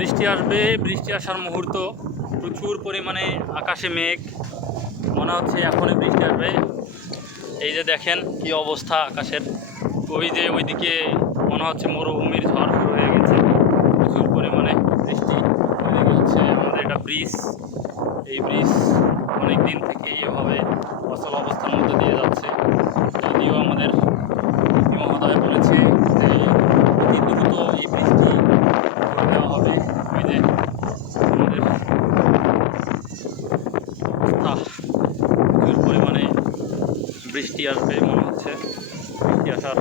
বৃষ্টি আসবে, বৃষ্টি আসার মুহূর্ত। প্রচুর পরিমাণে আকাশে মেঘ, মনে হচ্ছে এখনই বৃষ্টি আসবে। এই যে দেখেন কি অবস্থা আকাশের, ওই যে ওইদিকে মনে হচ্ছে মরুভূমির ঝড় শুরু হয়ে গেছে। প্রচুর পরিমাণে বৃষ্টি। ওইদিকে হচ্ছে আমাদের এটা ব্রিজ, এই ব্রিজ অনেক দিন থেকেই এভাবে অচল অবস্থার মধ্যে দিয়ে যাচ্ছে। যদিও আমাদের মহোদয় বলেছে যে অতি দ্রুত এই বৃষ্টি করে দেওয়া হবে। ওই যে আমাদের অবস্থা, প্রচুর পরিমাণে বৃষ্টি আসবে মনে হচ্ছে, বৃষ্টি আসার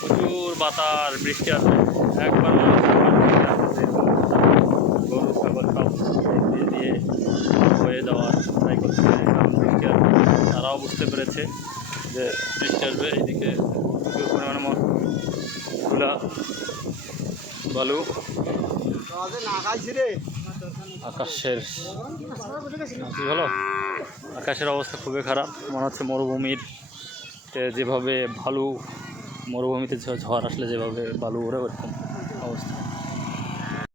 প্রচুর বাতাস, বৃষ্টি আসবে একবার মনে হচ্ছে গরু ছাগল সব দিয়ে হয়ে যাওয়ার ট্রাই করছে, কারণ বৃষ্টি আসবে। তারাও বুঝতে পেরেছে যে বৃষ্টি আসবে। এইদিকে প্রচুর পরিমাণে ধুলা বালু, আকাশের কি হলো, আকাশের অবস্থা খুবই খারাপ। মনে হচ্ছে মরুভূমির যেভাবে বালু, মরুভূমিতে ঝড় আসলে যেভাবে বালু ওড়ে ওরকম অবস্থা।